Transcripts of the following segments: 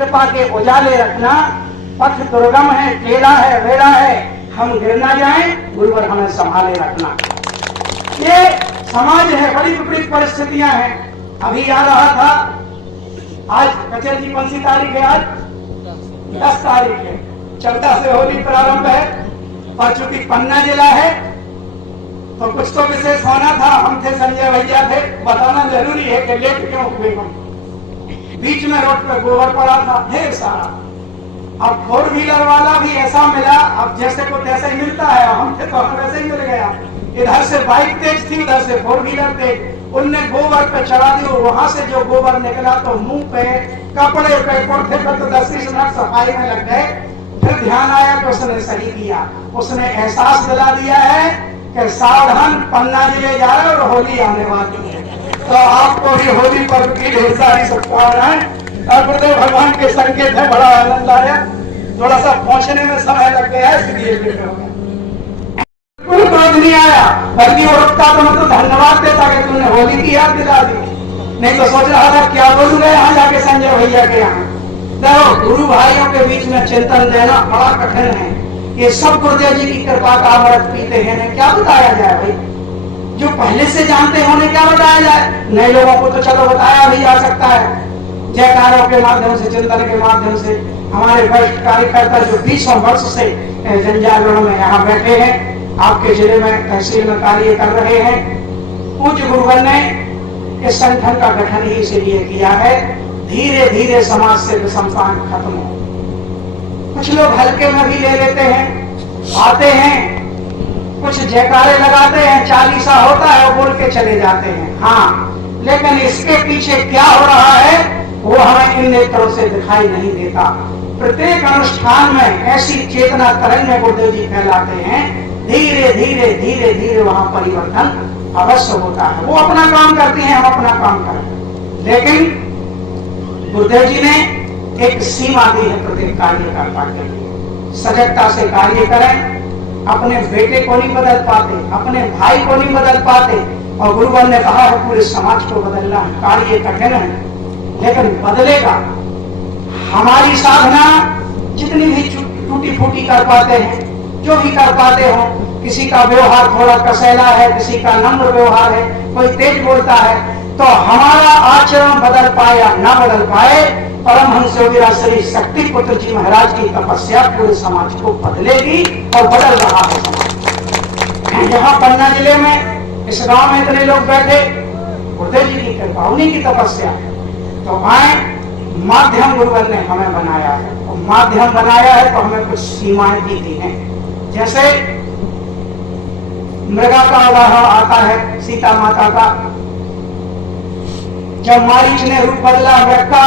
कृपा के उजाले रखना। पथ दुर्गम है, टेढ़ा है, वेड़ा है, हम गिर ना जाएं, गुरुवर हमें संभाले रखना। ये समाज है, बड़ी विपरीत परिस्थितियां हैं। अभी आ रहा था, आज कचर जी कौन सी तारीख है? आज 10 तारीख है। 14 से होली प्रारंभ है और चूंकि पन्ना जिला है तो कुछ तो विशेष होना था। हम थे, संजय भैया थे, बताना जरूरी है कि लेट क्यों हुए हम। बीच में रोड पे गोबर पड़ा था ढेर सारा। अब 4 व्हीलर वाला भी ऐसा मिला, अब जैसे को तैसे ही मिलता है, हम थे तो हम वैसे ही मिल गया। इधर से बाइक तेज थी, उधर से 4 व्हीलर तेज, उनने गोबर पे चढ़ा दी। वहां से जो गोबर निकला तो मुंह पे, कपड़े पे, कुर्ते पे तो 10-20 मिनट सफाई में लग गए। फिर ध्यान आया कि उसने सही किया, उसने एहसास दिला दिया है कि सावधान, पन्ना जिले जा रहे और होली आने वाली है। तो आपको भी होली पर्व की ढेर सारी शुभकामनाएं। और गुरुदेव भगवान के संकेत है, बड़ा आनंद आया। थोड़ा सा पहुंचने में समय लग गया, इसलिए लेट हो गया। कोई क्रोध नहीं आया, बल्कि उड़ता तो मैं तो धन्यवाद देता कि तुमने होली की याद दिला दी। नहीं तो सोच रहा था क्या बोलूंगा यहाँ जाके संजय भैया के यहाँ। देखो, गुरु भाइयों के बीच में चिंतन देना बड़ा कठिन है। ये सब गुरुदेव जी की कृपा का अमृत पीते हैं। क्या बताया जाए भाई, जो पहले से जानते हैं उन्हें क्या बताया जाए? नए लोगों को तो चलो बताया भी जा सकता है, जयकारों के माध्यम से, चिंतन के माध्यम से। हमारे वरिष्ठ कार्यकर्ता जो 20 वर्ष से जनजागरण में यहाँ बैठे हैं, आपके जिले में, तहसील में कार्य कर रहे हैं। पूज्य गुरुवर ने इस संगठन का गठन ही इसीलिए किया है, धीरे धीरे समाज से विषमताएं खत्म हो। कुछ लोग हल्के में भी ले लेते हैं, आते हैं, कुछ जयकारे लगाते हैं, चालीसा होता है और बोल के चले जाते हैं। हाँ, लेकिन इसके पीछे क्या हो रहा है वो हमें इन नेत्रों से दिखाई नहीं देता। प्रत्येक अनुष्ठान में ऐसी चेतना तरंग गुरुदेव जी फैलाते हैं, धीरे धीरे धीरे धीरे वहां परिवर्तन अवश्य होता है। वो अपना काम करती हैं, हम अपना काम करते हैं, लेकिन गुरुदेव जी ने एक सीमा दी है प्रत्येक कार्यकर्ता के लिए। सजगता से कार्य करें। अपने बेटे को नहीं बदल पाते, अपने भाई को नहीं बदल पाते, और गुरुवर ने कहा है पूरे समाज को बदलना है। कार्य कठिन है लेकिन बदलेगा। हमारी साधना जितनी भी टूटी फूटी कर पाते हैं, जो भी कर पाते हो, किसी का व्यवहार थोड़ा कसैला है, किसी का नम्र व्यवहार है, कोई तेज बोलता है, तो हमारा आचरण बदल पाए या ना बदल पाए, परमहंस योगीराज श्री शक्ति पुत्र जी महाराज की तपस्या पूरे समाज को बदलेगी और बदल रहा है समाज। यहाँ पन्ना जिले में, इस गांव में इतने लोग बैठे, गुरुदेव जी की कृपा, उन्हीं की तपस्या है। तो आए, माध्यम गुरुवर ने हमें बनाया है, और माध्यम बनाया है तो हमें कुछ सीमाएं भी दी हैं। जैसे मृगा का उदाहरण आता है, सीता माता का। जब मारीच ने रूप बदला मृग का,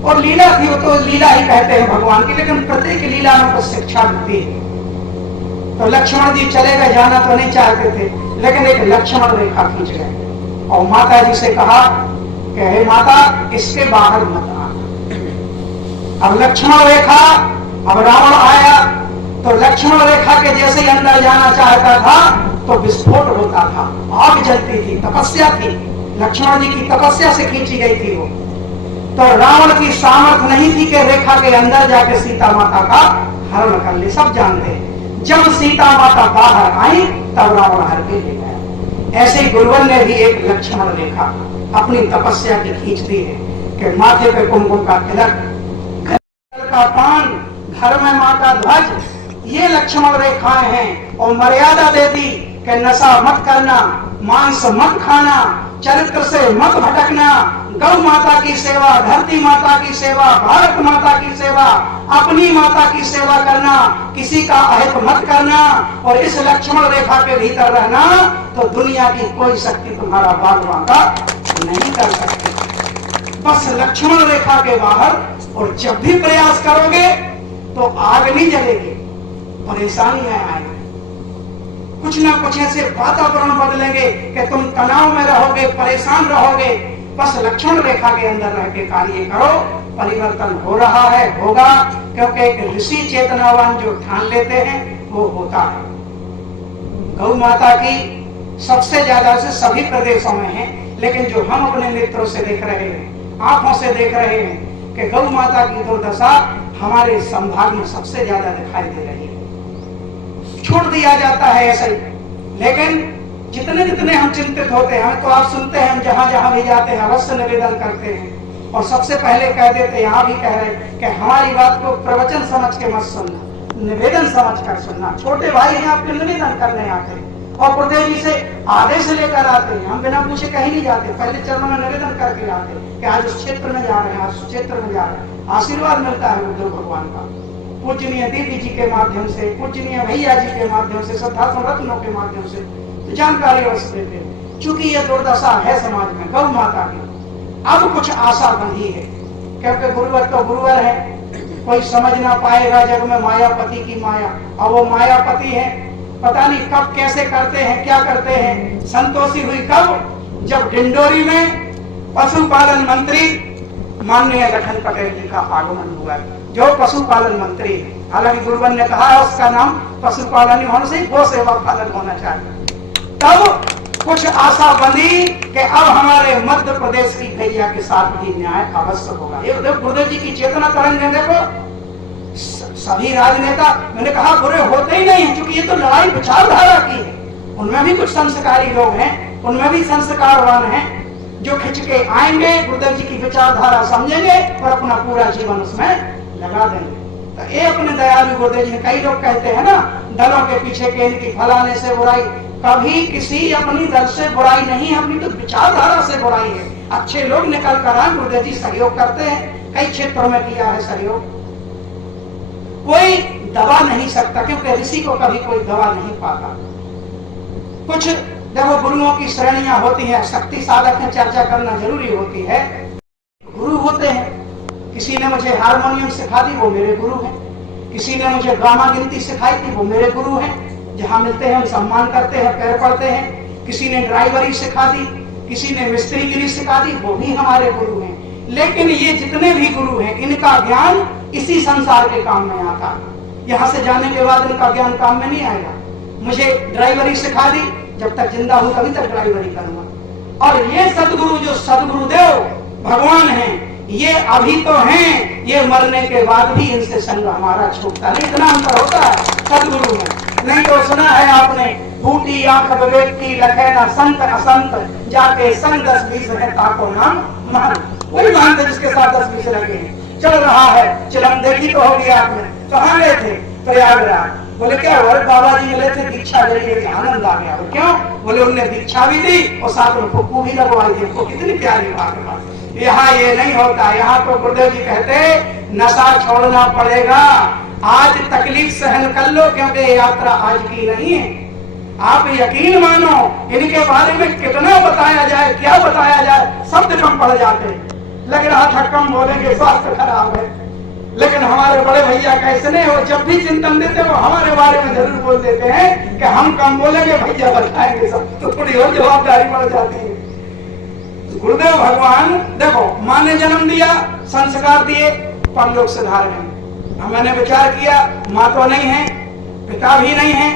और लीला थी, वो तो लीला ही कहते हैं भगवान की, लेकिन प्रत्येक लीला में कुछ शिक्षा मिलती है। तो लक्ष्मण जी चले गए, जाना तो नहीं चाहते थे, लेकिन एक लक्ष्मण रेखा खींच गए और माता जी से कहा कि हे माता, इसके बाहर मत आना। अब लक्ष्मण रेखा, अब रावण आया तो लक्ष्मण रेखा के जैसे ही अंदर जाना चाहता था तो विस्फोट होता था, आग जलती थी। तपस्या थी, लक्ष्मण जी की तपस्या से खींची गई थी वो। तो रावण की सामर्थ्य नहीं थी कि रेखा के अंदर जाके सीता माता का हरण कर ले। सब जानते हैं, जब सीता माता बाहर आई तब रावण हर के ले गया। ऐसे ही गुरुवर ने भी एक लक्ष्मण रेखा अपनी तपस्या की खींच दी है कि माथे पे कुमकुम का तिलक, घर का पान, घर में माँ का ध्वज, ये लक्ष्मण रेखाएं हैं। और मर्यादा दे दी कि नशा मत करना, मांस मत खाना, चरित्र से मत भटकना, गौ माता की सेवा, धरती माता की सेवा, भारत माता की सेवा, अपनी माता की सेवा करना, किसी का अहित मत करना, और इस लक्ष्मण रेखा के भीतर रहना, तो दुनिया की कोई शक्ति तुम्हारा बाग बांका नहीं कर सकती। बस लक्ष्मण रेखा के बाहर, और जब भी प्रयास करोगे तो आग नहीं जलेगी, परेशानियां आएंगी। कुछ ना कुछ ऐसे वातावरण बदलेंगे कि तुम तनाव में रहोगे, परेशान रहोगे। बस लक्ष्मण रेखा के अंदर रह के कार्य करो, परिवर्तन हो रहा है, होगा, क्योंकि एक ऋषि चेतनावान जो ठान लेते हैं वो होता है। गौ माता की सबसे ज्यादा से सभी प्रदेशों में है, लेकिन जो हम अपने नेत्रों से देख रहे हैं, आंखों से देख रहे हैं कि गौ माता की दुर्दशा हमारे संभाग में सबसे ज्यादा दिखाई दे रही है। छोड़ दिया जाता है ऐसे ही, लेकिन जितने जितने हम चिंतित होते हैं, हमें तो आप सुनते हैं, हम जहां जहां भी जाते हैं अवश्य निवेदन करते हैं और सबसे पहले कह देते, यहाँ भी कह रहे कि हमारी बात को प्रवचन समझ के मत सुनना, निवेदन समझ कर सुनना। छोटे भाई हैं आपके, निवेदन करने आते हैं और गुरुदेव जी से आदेश लेकर आते हैं, हम बिना पूछे कहीं नहीं जाते, पहले चरणों में निवेदन करके आते हैं कि आज उस क्षेत्र में जा रहे हैं, आज उस क्षेत्र में जा रहे हैं। आशीर्वाद मिलता है गुरुदेव भगवान का, पूजनीय दीदी जी के माध्यम से, पूजनीय भैया जी के माध्यम से, श्रद्धा रत्नों के माध्यम से तो जानकारी अवश्य देते हैं। चूंकि यह दुर्दशा है समाज में गौ माता की, अब कुछ आशा बंधी है, क्योंकि गुरुवर तो गुरुवर है, कोई समझ ना पाएगा जग में मायापति की माया। और वो मायापति है, पता नहीं कब कैसे करते हैं, क्या करते हैं। संतोषी हुई कब, जब डिंडोरी में पशुपालन मंत्री माननीय लखन पटेल जी का आगमन हुआ, जो पशुपालन मंत्री है। हालांकि गुरुवर ने कहा है उसका नाम पशुपालन होने से गौ सेवा पालन होना चाहिए। तब कुछ आशा बंधी कि अब हमारे मध्य प्रदेश की भैया के साथ भी न्याय अवश्य होगा। ये गुरुदेव जी की चेतना तरंग है। देखो सभी राजनेता, मैंने कहा बुरे होते ही नहीं है, क्योंकि ये तो लड़ाई विचारधारा की है। उनमें भी कुछ संस्कारी लोग हैं, उनमें भी संस्कारवान हैं, जो खिंच के आएंगे, गुरुदेव जी की विचारधारा समझेंगे और अपना पूरा जीवन उसमें लगा देंगे। तो ये अपने दयालु गुरुदेव जी, कई लोग कहते हैं ना दलों के पीछे के इनकी फलाने से बुराई, कभी किसी अपनी दल से बुराई नहीं है, अपनी तो विचारधारा से बुराई है। अच्छे लोग निकल कर आए, गुरुदेव जी सहयोग करते हैं, कई क्षेत्रों में किया है सहयोग। कोई दबा नहीं सकता, क्योंकि ऋषि को कभी कोई दबा नहीं पाता। कुछ देखो गुरुओं की श्रेणियां होती हैं, शक्ति साधक में चर्चा करना जरूरी होती है। गुरु होते हैं, किसी ने मुझे हारमोनियम सिखा दी, वो मेरे गुरु हैं। किसी ने मुझे गामा गिनती सिखाई थी, वो मेरे गुरु हैं। जहां मिलते हैं हम सम्मान करते हैं, पैर पड़ते हैं। किसी ने ड्राइवरी सिखा दी, किसी ने मिस्त्रीगिरी सिखा दी, वो भी हमारे गुरु हैं। लेकिन ये जितने भी गुरु हैं, इनका ज्ञान इसी संसार के काम में आता है। यहाँ से जाने के बाद इनका ज्ञान काम में नहीं आएगा। मुझे ड्राइवरी सिखा दी, जब तक जिंदा हूं तभी तक ड्राइवरी करूंगा। और ये सदगुरु जो सदगुरुदेव भगवान हैं, ये अभी तो हैं, ये मरने के बाद भी इनसे संग हमारा छूटता नहीं। इतना अंतर होता है सदगुरु में। नहीं तो सुना है आपने, फूटी आंख विवेक की लखे ना संत असंत, जाके संग 10-20 है ताको नाम मान। वही मानते जिसके साथ 10-20 लगे हैं। चल रहा है चिलम, देखी तो होगी आपने। कहाँ गए थे? प्रयागराज। बोले क्या हुआ? बाबा जी मिले थे, दीक्षा ले ली, आनंद आ गया। क्यों? बोले उन्होंने दीक्षा भी दी और साथ में फुक्कू भी लगवाई थी। वो कितनी प्यारी बात है। यहाँ ये नहीं होता। यहाँ तो गुरुदेव जी कहते नशा छोड़ना पड़ेगा, आज तकलीफ सहन कर लो, क्योंकि ये यात्रा आज की नहीं है। आप यकीन मानो, इनके बारे में कितना बताया जाए, क्या बताया जाए, शब्द कम पड़ जाते। लग रहा था कम बोलेंगे, स्वास्थ्य खराब है, लेकिन हमारे बड़े भैया कैसे नहीं हो, जब भी चिंतन देते वो हमारे बारे में जरूर बोल देते हैं कि हम कम बोलेंगे, भैया बताएंगे सब, तो थोड़ी और जवाबदारी बढ़ जाती है। गुरुदेव भगवान देखो, माँ ने जन्म दिया, संस्कार दिए, परलोक से धार गए। मैंने विचार किया, माँ तो नहीं है, पिता भी नहीं है,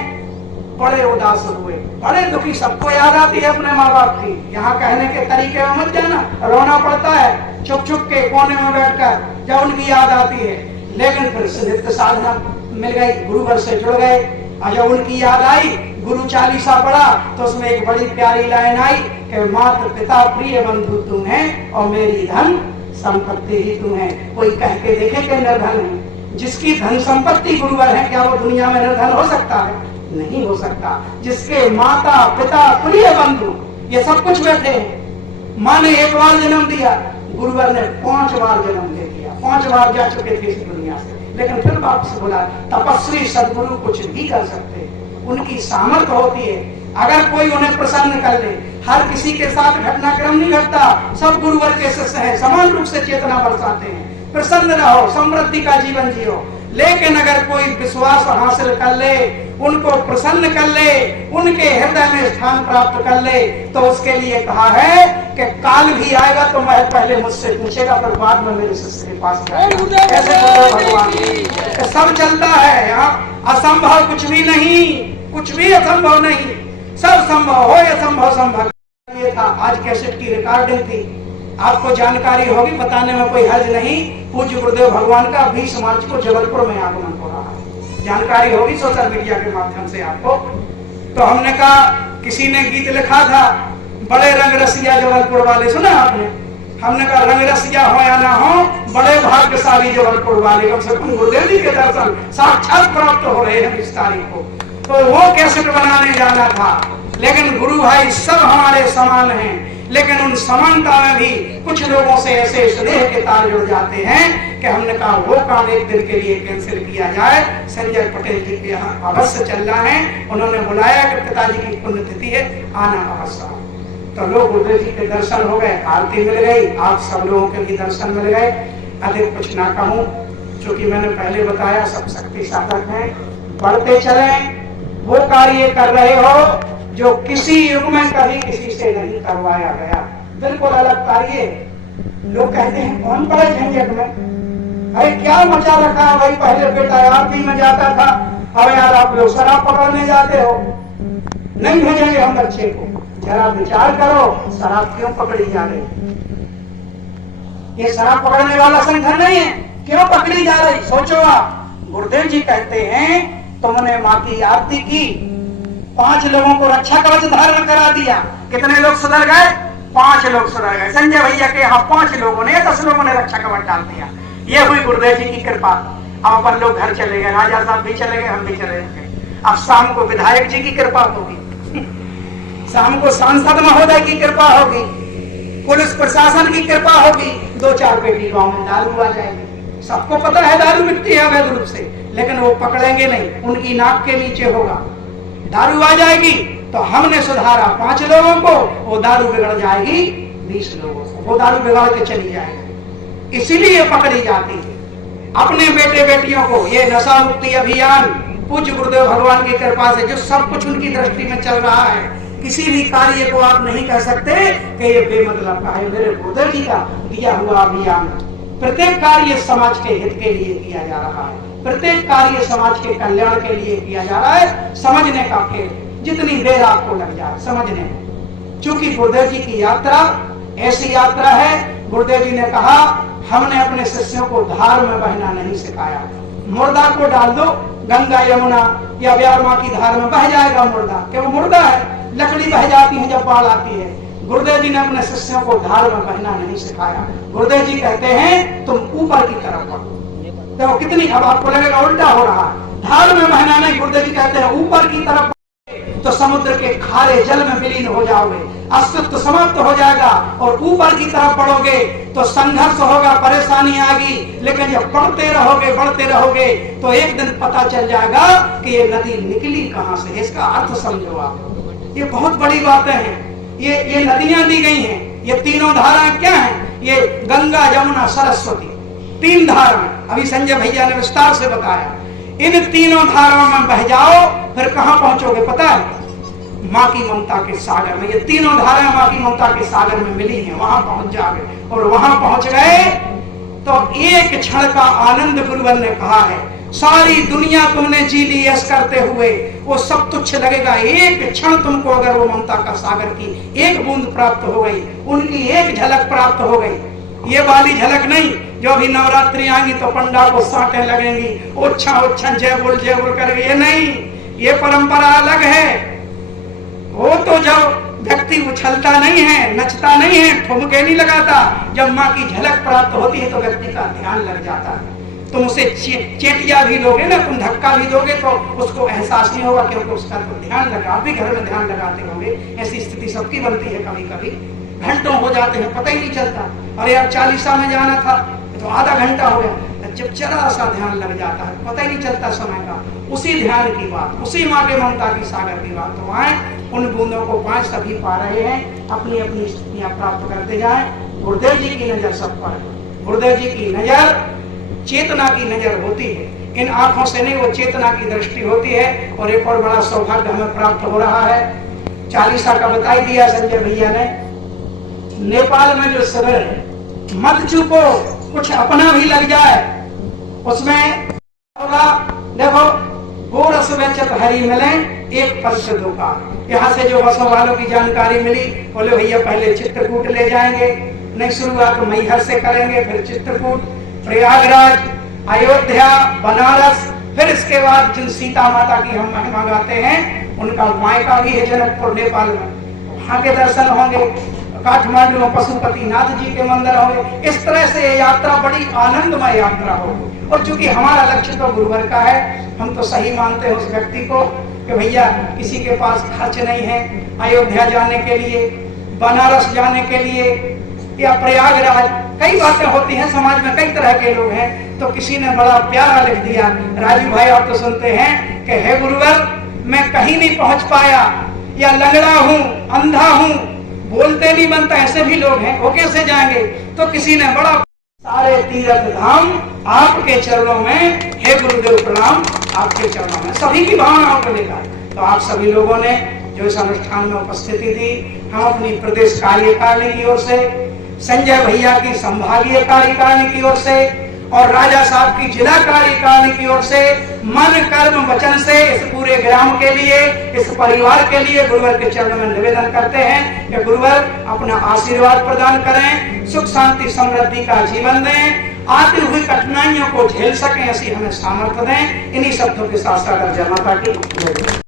बड़े उदास हुए, बड़े दुखी। सबको याद आती है अपने माँ बाप की। यहाँ कहने के तरीके में मत जाना, रोना पड़ता है छुप छुप के कोने में बैठकर जब उनकी याद आती है। लेकिन फिर नित्य साधना मिल गई, गुरुवर से जुड़ गए। और जब उनकी याद आई, गुरु चालीसा पढ़ा, तो उसमें एक बड़ी प्यारी लाइन आई कि माता पिता प्रिय बंधु तुम है और मेरी धन संपत्ति ही तुम है। कोई कह के देखे कि निर्धन है। जिसकी धन संपत्ति गुरुवर है, क्या वो दुनिया में निर्धन हो सकता है? नहीं हो सकता। जिसके माता पिता प्रिय बंधु ये सब कुछ बैठे हैं। माँ ने एक बार जन्म दिया, गुरुवर ने 5 बार जन्म दे दिया, 5 बार जा चुके थे इस दुनिया से, लेकिन फिर वापस बोला। तपस्वी सदगुरु कुछ भी कर सकते, उनकी सामर्थ्य होती है। अगर कोई उन्हें प्रसन्न कर ले, हर किसी के साथ घटनाक्रम नहीं घटता, सब गुरुवर के शिष्य हैं, समान रूप से चेतना बरसाते हैं। प्रसन्न रहो, समृद्धि का जीवन जियो। लेकिन अगर कोई विश्वास हासिल कर ले, उनको प्रसन्न कर ले, उनके हृदय में स्थान प्राप्त कर ले, तो उसके लिए कहा है कि काल भी आएगा तो मैं पहले मुझसे पूछेगा, फिर बाद में मेरे शिष्य के पास जाएगा। ऐसे भगवान सब चलता है। यहाँ असंभव कुछ भी नहीं, कुछ भी असंभव नहीं, सब संभव हो, असंभव संभव। ये था आज कैसेट की रिकॉर्डिंग थी। आपको जानकारी होगी, बताने में कोई हर्ज नहीं। पूज्य गुरुदेव भगवान का 20 मार्च को जबलपुर में आगमन हो रहा है, जानकारी होगी सोशल मीडिया के माध्यम से आपको। तो हमने कहा, किसी ने गीत लिखा था, बड़े रंग रसिया जबलपुर वाले, सुना आपने? हमने कहा रंग रसिया हो या ना हो, बड़े भाग्यशाली जबलपुर वाले, कम से कम गुरुदेव जी के दर्शन साक्षात प्राप्त हो रहे हैं 20 तारीख को। तो वो कैसेट बनाने जाना था, लेकिन गुरु भाई सब हमारे समान हैं, लेकिन उन समानता में भी कुछ लोगों से ऐसे स्नेह के तार जुड़ जाते हैं कि हमने कहा वो काम एक दिन के लिए कैंसिल किया जाए। संजय पटेल जी के यहाँ अवश्य चलना है, उन्होंने बुलाया कि पिताजी की पुण्यतिथि है, आना अवश्य। तो लोग गुरुदेव जी के दर्शन हो गए, आरती मिल गई, आप सब लोगों के भी दर्शन मिल गए। अधिक कुछ ना कहूँ, क्योंकि मैंने पहले बताया सब शक्ति साधक हैं, बढ़ते चले। वो कार्य कर रहे हो जो किसी युग में कभी किसी से नहीं करवाया गया, बिल्कुल अलग कार्य। लोग कहते हैं कौन पड़े झंझट में, अरे क्या मचा रखा है भाई, पहले बेटा आरती में जाता था, अब यार आप लोग शराब पकड़ने जाते हो। नहीं भेजेंगे हम बच्चे को, जरा विचार करो, शराब क्यों पकड़ी जा रही? ये शराब पकड़ने वाला संगठन नहीं है, क्यों पकड़ी जा रही? सोचो आप। गुरुदेव जी कहते हैं तुमने माँ की आरती की, 5 लोगों को रक्षा कवच धारण करा दिया। कितने लोग सुधर गए? 5 लोग सुधर गए। संजय भैया के यहाँ 5 लोगों ने, 10 लोगों ने रक्षा कवच डाल दिया। ये हुई गुरुदेव जी की कृपा। अब अपन लोग घर चले गए, राजा साहब भी चले गए, हम भी चले गए। अब शाम को विधायक जी की कृपा होगी, शाम को सांसद महोदय की कृपा होगी, पुलिस प्रशासन की कृपा होगी, 2-4 पेटी गांव में दारू आ जाएगी। सबको पता है दारू बिकती है अवैध रूप से, लेकिन वो पकड़ेंगे नहीं, उनकी नाक के नीचे होगा। दारू आ जाएगी तो हमने सुधारा 5 लोगों को, वो दारू बिगड़ जाएगी 20 लोगों से, वो दारू बिगड़ के चली जाएगी। इसीलिए पकड़ी जाती है। अपने बेटे बेटियों को ये नशा मुक्ति अभियान पूज्य गुरुदेव भगवान की कृपा से जो सब कुछ उनकी दृष्टि में चल रहा है, किसी भी कार्य को आप नहीं कह सकते कि ये बेमतलब का है। मेरे गुरुदेव जी का दिया हुआ अभियान, प्रत्येक कार्य समाज के हित के लिए किया जा रहा है, प्रत्येक कार्य समाज के कल्याण के लिए किया जा रहा है। समझने का खेल, जितनी देर आपको लग जाए समझने में, क्योंकि गुरुदेव जी की यात्रा ऐसी यात्रा है। गुरुदेव जी ने कहा, हमने अपने शिष्यों को धार में बहना नहीं सिखाया। मुर्दा को डाल दो गंगा यमुना या ब्यार माँ की धार में, बह जाएगा मुर्दा, क्या वो मुर्दा है? लकड़ी बह जाती है जब बाढ़ आती है। गुरुदेव जी ने अपने शिष्यों को धार में बहना नहीं सिखाया। गुरुदेव जी कहते हैं तुम ऊपर की तरफ बढ़ो। देखो कितनी, अब आपको लगेगा उल्टा हो रहा है, धार में बहना नहीं, गुरुदेव जी कहते हैं ऊपर की तरफ तो समुद्र के खारे जल में विलीन हो जाओगे, अस्तित्व समाप्त हो जाएगा। और ऊपर की तरफ बढ़ोगे तो संघर्ष होगा, परेशानी आएगी, लेकिन जब बढ़ते रहोगे तो एक दिन पता चल जाएगा कि ये नदी निकली कहां से। इसका अर्थ समझो आप, ये बहुत बड़ी बातें हैं। ये नदियां दी गई हैं, ये तीनों धाराएं क्या हैं? ये गंगा यमुना सरस्वती, 3 धाराएं। अभी संजय भैया ने विस्तार से बताया। इन तीनों धाराओं में बह जाओ, फिर कहां पहुंचोगे पता है? माँ की ममता के सागर में। ये तीनों धाराएं माँ की ममता के सागर में मिली हैं, वहां पहुंच जाओगे। और वहां पहुंच गए तो एक क्षण का आनंद गुरुवर ने कहा है, सारी दुनिया तुमने जी ली यश करते हुए, वो सब तुच्छ लगेगा। एक क्षण तुमको अगर वो ममता का सागर की एक बूंद प्राप्त हो गई, उनकी एक झलक प्राप्त हो गई, ये वाली झलक नहीं जो भी नवरात्रि आएंगी तो पंडा को साँटें लगेंगी, ओछा जय बोल करके, ये नहीं, ये परंपरा अलग है। वो तो जब व्यक्ति उछलता नहीं है, नचता नहीं है, ठुमके नहीं लगाता, जब माँ की झलक प्राप्त होती है तो व्यक्ति का ध्यान लग जाता है। तुम उसे चेटिया भी दोगे ना, तुम धक्का भी दोगे तो उसको एहसास नहीं होगा, क्योंकि उसका तो ध्यान लगा। आप भी घर में ध्यान लगाते होंगे, ऐसी स्थिति सबकी बनती है। कभी कभी घंटों हो जाते हैं, पता ही नहीं चलता। अरे यार 40 में जाना था तो आधा घंटा हो गया, जब जरा सा ध्यान लग जाता है पता ही नहीं चलता समय का। उसी ध्यान की बात, उसी माँ के ममता की सागर की बात। तो आए उन बूंदों को 5 सभी पा रहे हैं, अपनी अपनी स्थितियां प्राप्त करते जाएं। गुरुदेव जी की नजर सब पर है। गुरुदेव जी की नजर चेतना की नजर होती है, इन आंखों से नहीं, वो चेतना की दृष्टि होती है। और एक और बड़ा सौभाग्य हमें प्राप्त हो रहा है, 40 का बता दिया संजय भैया ने। नेपाल में जो शिविर है, मत चुको, कुछ अपना भी लग जाए उसमें होगा। देखो गोरस बेचत हरी मिले, 1 फल से 2 का। यहाँ से जो बसों वालों की जानकारी मिली, बोले भैया पहले चित्रकूट ले जाएंगे, नहीं, शुरुआत मैहर से करेंगे, फिर चित्रकूट, प्रयागराज, अयोध्या, बनारस, फिर इसके बाद जिन सीता माता की हम महिमा गाते हैं उनका मायका भी है जनकपुर नेपाल में, वहां के दर्शन होंगे। काठमांडू में पशुपतिनाथ जी के मंदिर होंगे। इस तरह से ये यात्रा बड़ी आनंदमय यात्रा होगी। और चूंकि हमारा लक्ष्य तो गुरुवर का है, हम तो सही मानते हैं उस व्यक्ति को कि भैया किसी के पास खर्च नहीं है अयोध्या जाने के लिए, बनारस जाने के लिए या प्रयागराज, कई बातें होती हैं समाज में, कई तरह के लोग हैं। तो किसी ने बड़ा प्यारा लिख दिया, राजू भाई आप तो सुनते हैं कि हे गुरुवर मैं कहीं नहीं पहुंच पाया, या लंगड़ा हूं, अंधा हूं, बोलते नहीं बनता, ऐसे भी लोग हैं, वो कैसे जाएंगे? तो किसी ने बड़ा, सारे तीर्थ धाम आपके चरणों में, हे गुरुदेव प्रणाम आपके चरणों में, सभी की भावनाओं को लेकर। तो आप सभी लोगों ने जो इस अनुष्ठान में उपस्थिति दी, हम अपनी प्रदेश कार्यकारिणी की ओर से, संजय भैया की संभागीय कार्यकारिणी की ओर से और राजा साहब की जिला कार्यकारिणी की ओर से मन कर्म वचन से इस पूरे ग्राम के लिए, इस परिवार के लिए गुरुवर के चरणों में निवेदन करते हैं कि गुरुवर अपना आशीर्वाद प्रदान करें, सुख शांति समृद्धि का जीवन दें, आती हुई कठिनाइयों को झेल सकें ऐसी हमें सामर्थ्य दें। इन्हीं शब्दों के साथ साथ जय माता की जय।